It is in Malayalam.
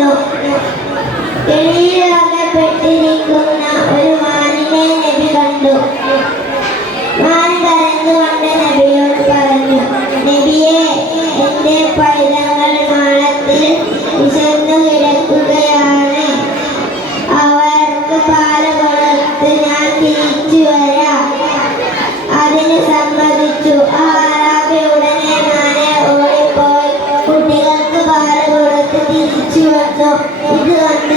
വന്നു. കിളിയിലകപ്പെട്ടിരിക്കുന്ന ഒരു മാനിനെ നബി കണ്ടു. മാൻ കരഞ്ഞുകൊണ്ട് നബിയോട് പറഞ്ഞു, നബിയെ, എന്റെ പൈതങ്ങൾ മാളത്തിൽ വിശന്നു കിടക്കുകയാണ്. അവർക്ക് പാല് കൊടുത്ത് ഞാൻ തിരിച്ചു വരാം. അതിന് സമ്മതിച്ചു. ആ അറാബി ഉടനെ മാനെ ഓടിപ്പോയി കുട്ടികൾക്ക് പാല് കൊടുത്ത് തിരിച്ചു വന്നു. ഇത് കണ്ട്